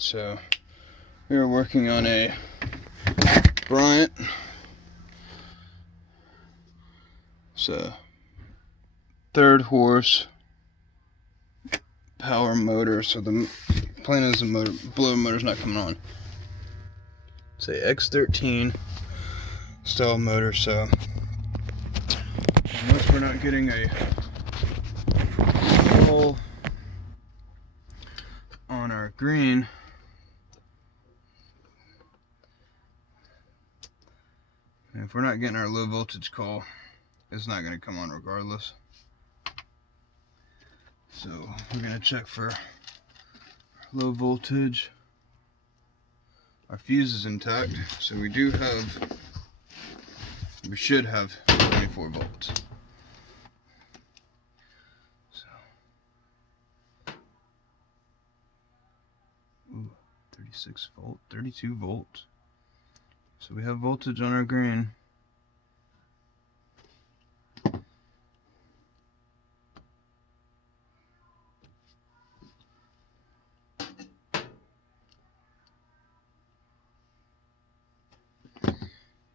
Alright, so we are working on a Bryan. It's a 3rd horse power motor, so the plan is the blower motor's not coming on. It's a X13 style motor, so unless we're not getting a hole on our green, and if we're not getting our low voltage call, it's not going to come on regardless. So we're going to check for low voltage. Our fuse is intact, so we should have 24 volts. So, 36 volt, 32 volts. So we have voltage on our green.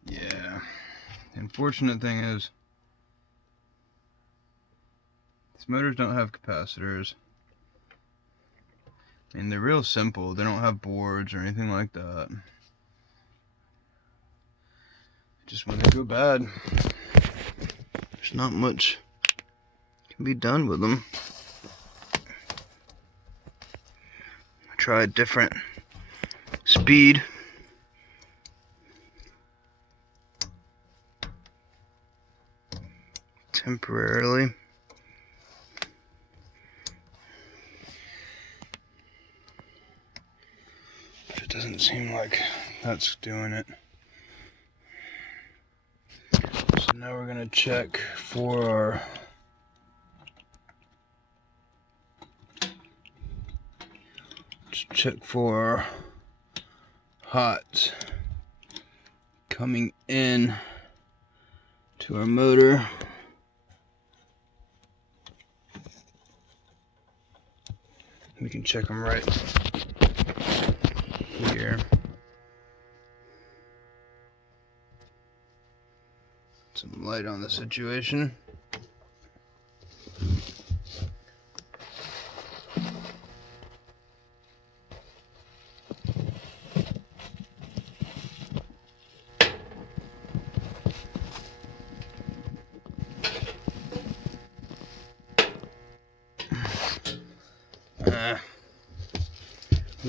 Yeah. The unfortunate thing is, these motors don't have capacitors. I mean, they're real simple. They don't have boards or anything like that. Just when they go bad, there's not much can be done with them. I tried different speed. Temporarily. But it doesn't seem like that's doing it. So now we're going to check for our hot coming in to our motor. We can check them right here. Some light on the situation.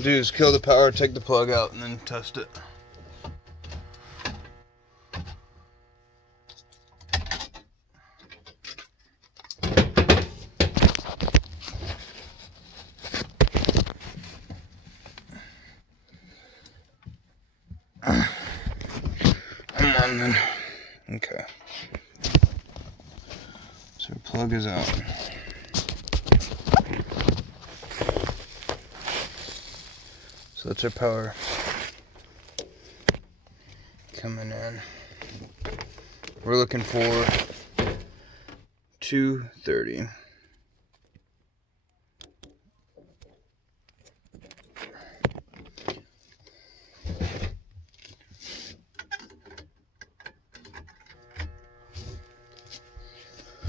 Do is kill the power, take the plug out, and then test it. Come on then. Okay. So our plug is out. So that's our power coming in. We're looking for 230.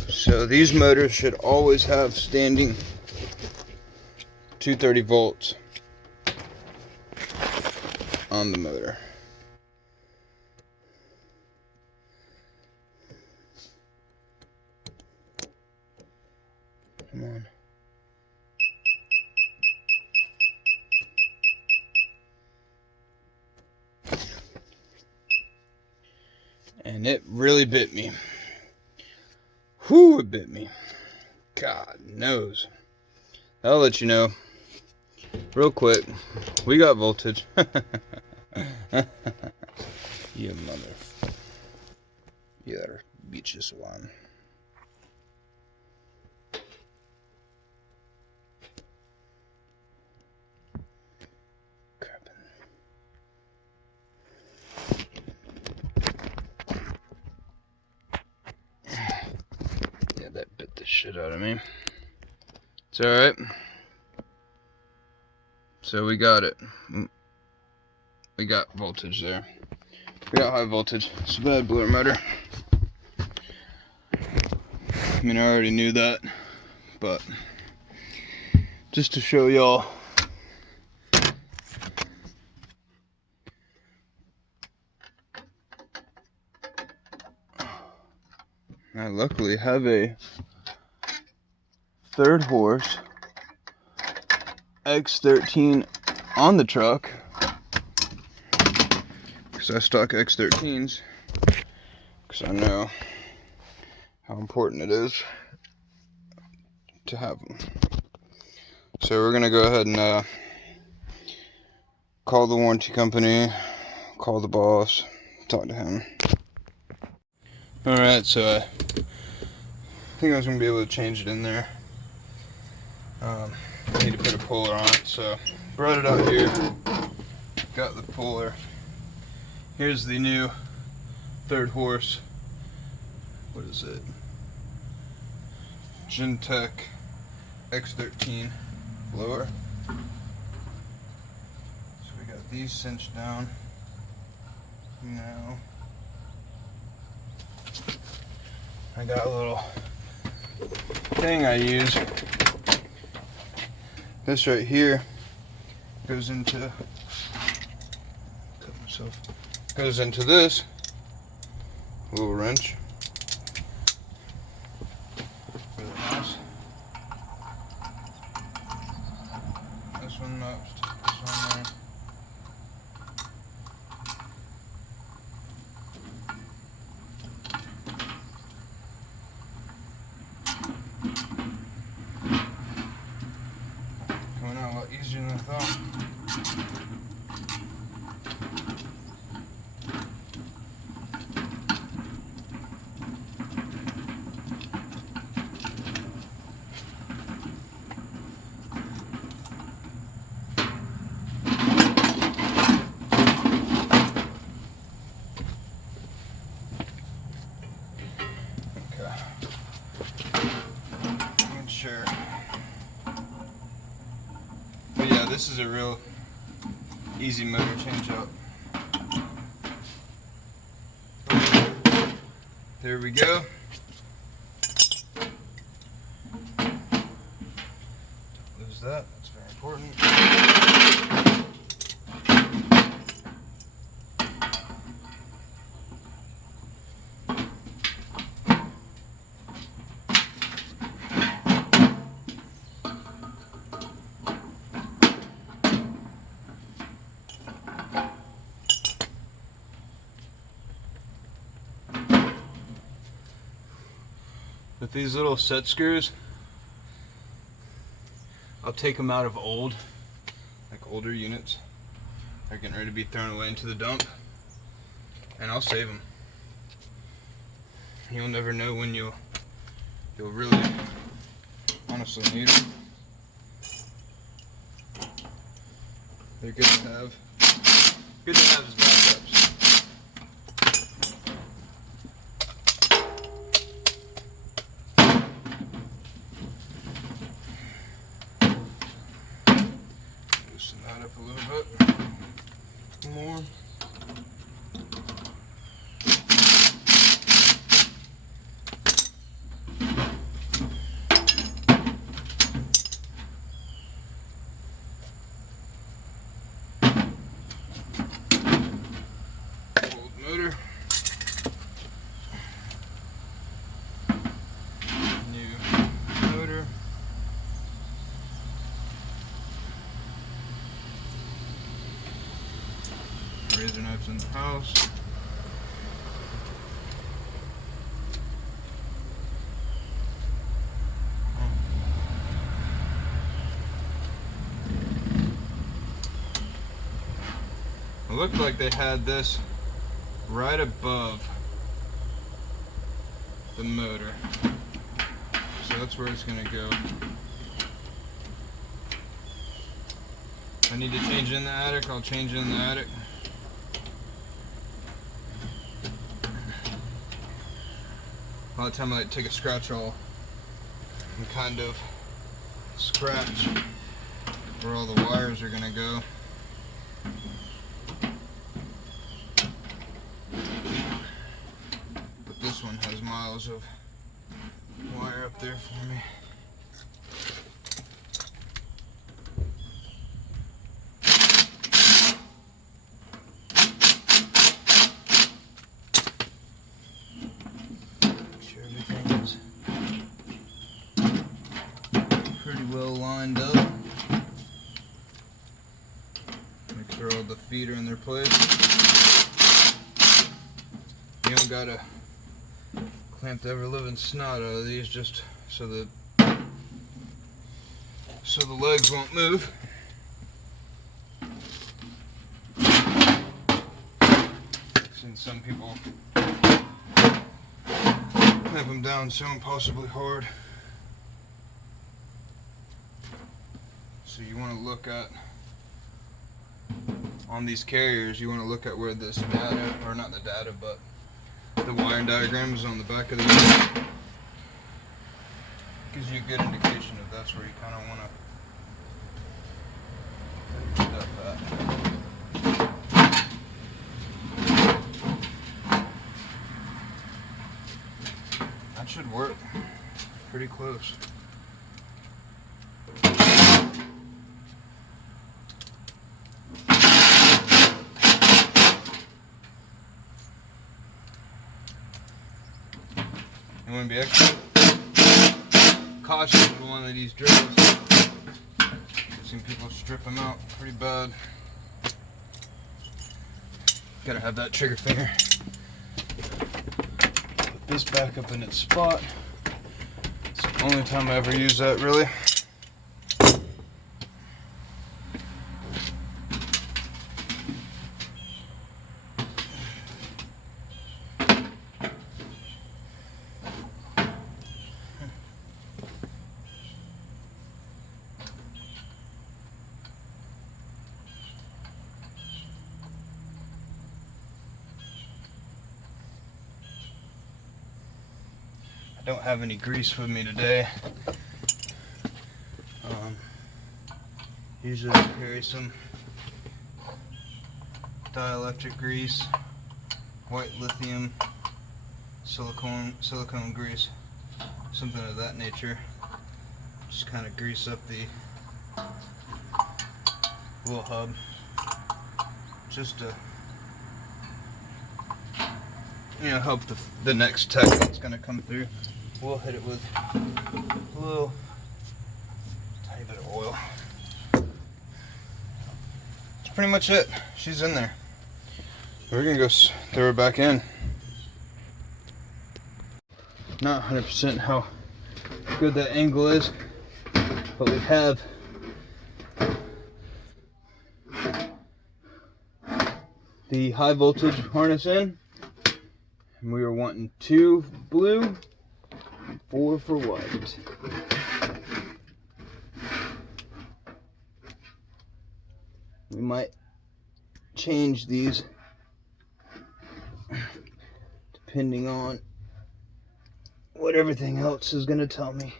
So these motors should always have standing 230 volts on the motor. Come on. And it really bit me. Whew, it bit me. God knows. I'll let you know real quick. We got voltage. You mother. You're bitches one. Crap. Yeah, that bit the shit out of me. It's alright. So we got it. We got voltage there. We got high voltage. It's a bad blower motor. I mean, I already knew that, but just to show y'all. I luckily have a 3rd horse X13 on the truck, because I stock X13s, because I know how important it is to have them. So we're gonna go ahead and call the warranty company, call the boss, talk to him. Alright, so I think I was gonna be able to change it in there. I need to put a puller on it, so brought it out here, got the puller. Here's the new 3rd horse, what is it? Gentech X13 blower. So we got these cinched down. Now I got a little thing I use. This right here goes into this little wrench. Really nice. This one up, this one there. Coming out a lot easier than I thought. Sure. But yeah, this is a real easy motor change up. There we go. Don't lose that, that's very important. With these little set screws, I'll take them out of older units. They're getting ready to be thrown away into the dump, and I'll save them. You'll never know when you'll really honestly need them. They're good to have. Good to have as backups. Loosen that up a little bit more. Old motor. New motor. Razor knives in the house. It looked like they had this right above the motor, so that's where it's gonna go. If I need to change it in the attic, I'll change it in the attic. A lot of time I like to take a scratch awl and kind of scratch where all the wires are gonna go. But this one has miles of wire up there for me. Make sure everything is pretty well lined up. Make sure all the feet are in their place. You don't gotta clamp the ever-living snot out of these just so the legs won't move. Since some people clamp them down so impossibly hard. So you want to look at, on these carriers, you want to look at where this data, or not the data, but the wiring diagram is on the back of the unit. Gives you a good indication if that's where you kind of want to put stuff at. That should work pretty close. You want to be extra cautious with one of these drills. I've seen people strip them out pretty bad. Gotta have that trigger finger. Put this back up in its spot. It's the only time I ever use that, really. I don't have any grease with me today. Usually I carry some dielectric grease, white lithium, silicone grease, something of that nature. Just kind of grease up the little hub, just to, you know, help the next tech that's going to come through. We'll hit it with a little tiny bit of oil. That's pretty much it. She's in there. We're going to go throw her back in. Not 100% how good that angle is, but we have the high voltage harness in. And we are wanting 2 blue and 4 for white. We might change these depending on what everything else is going to tell me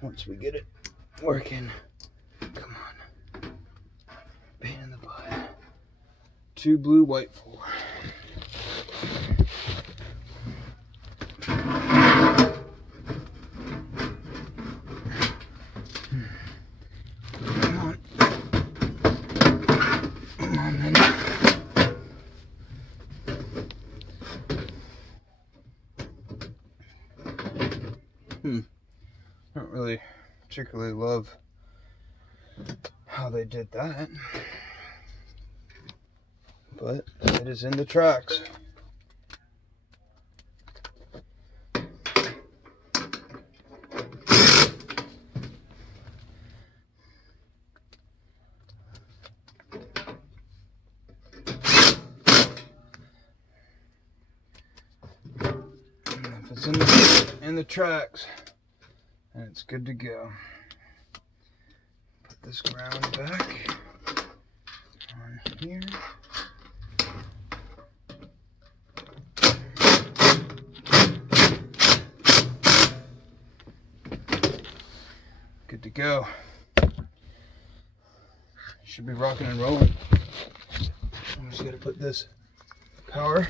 once we get it working. Come on. Pain in the butt. 2 blue, white, 4. I don't really particularly love how they did that, but it is in the tracks. If it's in the tracks, and it's good to go. Put this ground back on here. Good to go. Should be rocking and rolling. I'm just gonna put this power.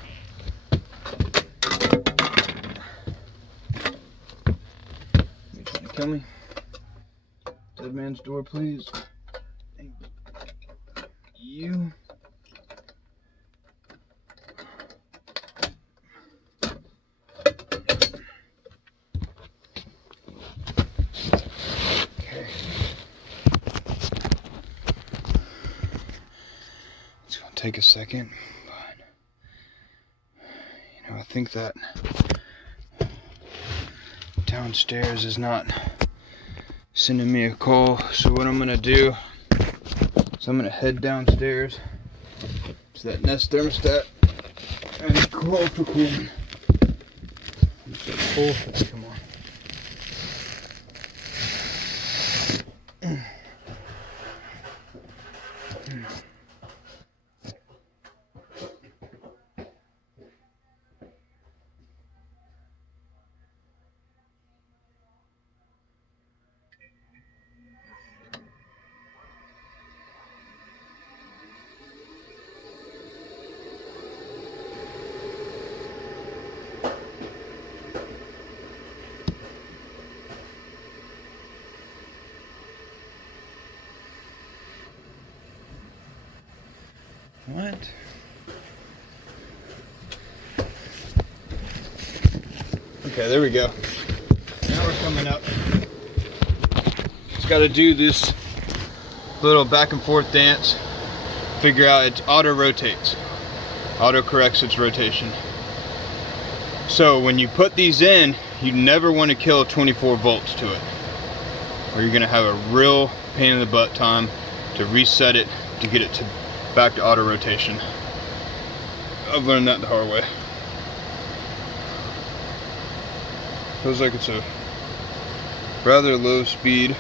You trying to kill me? Dead man's door, please. Thank you. Okay. It's gonna take a second, but you know, I think that downstairs is not sending me a call. So what I'm gonna do is I'm gonna head downstairs to that Nest thermostat and call for cooling. Come on. What? Okay, there we go. Now we're coming up. Just got to do this little back and forth dance. Figure out it auto rotates. Auto corrects its rotation. So when you put these in, you never want to kill 24 volts to it, or you're going to have a real pain in the butt time to reset it to get it to back to auto rotation. I've learned that the hard way. Feels like it's a rather low speed,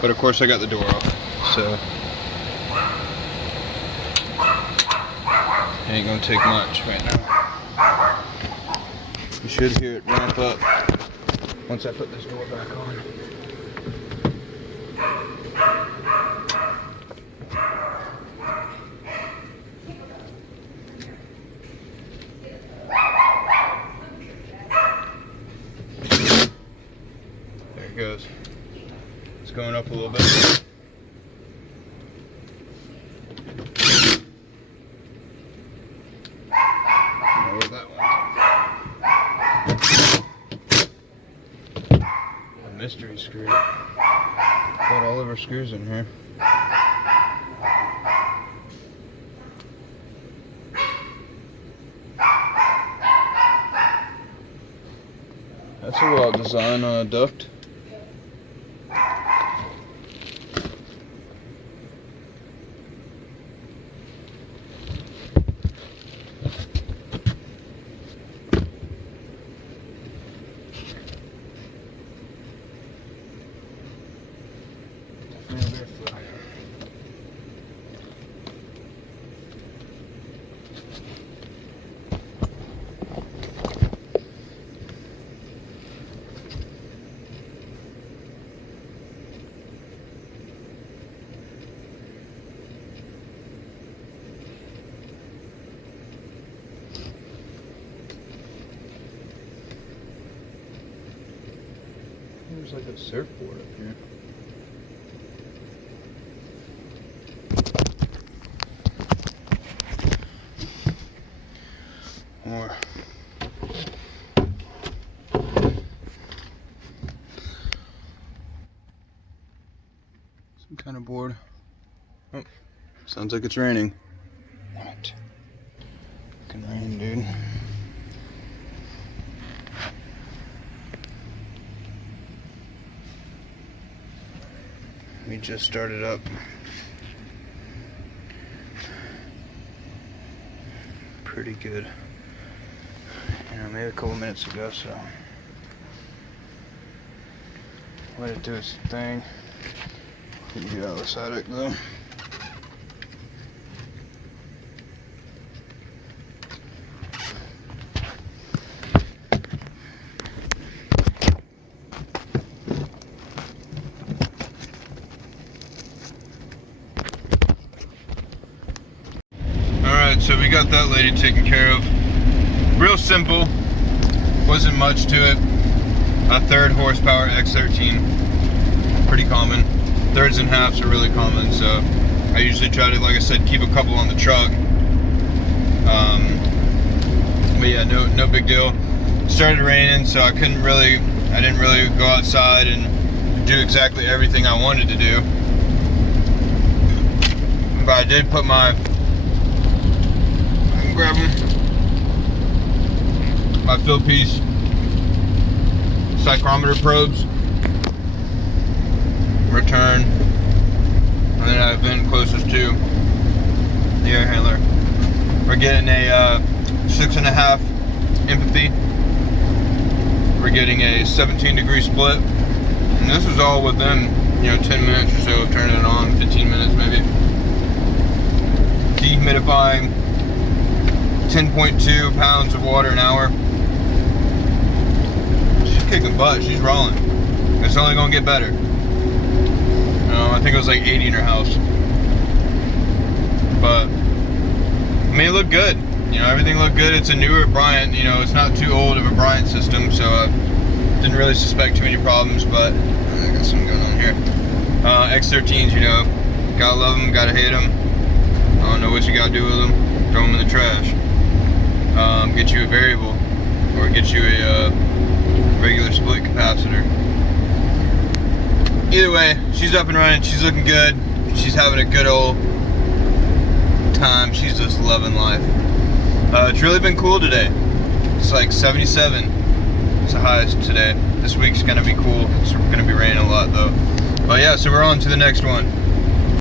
but of course I got the door off, so it ain't gonna take much right now. You should hear it ramp up once I put this door back on. Goes. It's going up a little bit. I know where that went. A mystery screw. Got all of our screws in here. That's a well design on a duct. There's like a surfboard up here. Or some kind of board. Oh, sounds like it's raining. What? Fucking rain, dude. We just started up. Pretty good. You know, maybe a couple minutes ago, so let it do its thing. You get out of this attic though. so we got that lady taken care of. Real simple, wasn't much to it. A 3rd horsepower X13, pretty common. 3rds and halves are really common, so I usually try to, like I said, keep a couple on the truck. But yeah, no big deal. Started raining, so I didn't really go outside and do exactly everything I wanted to do. But I did put my, I can grab them, my field piece psychrometer probes, return, and then I've been closest to the air handler. We're getting a 6.5 empathy. We're getting a 17-degree split, and this is all within 10 minutes or so of turning it on, 15 minutes maybe. Dehumidifying, 10.2 pounds of water an hour. She's kicking butt, she's rolling. It's only gonna get better. I think it was like 80 in her house. But, I mean, it looked good. Everything looked good. It's a newer Bryan, it's not too old of a Bryan system, so I didn't really suspect too many problems, but I got something going on here. X13s, gotta love them, gotta hate them. I don't know what you gotta do with them. Throw them in the trash. Get you a variable, or get you a regular split capacitor. Either way, she's up and running, she's looking good, she's having a good old time, she's just loving life. It's really been cool today. It's like 77, it's the highest today. This week's gonna be cool, it's gonna be raining a lot though. But yeah, so we're on to the next one.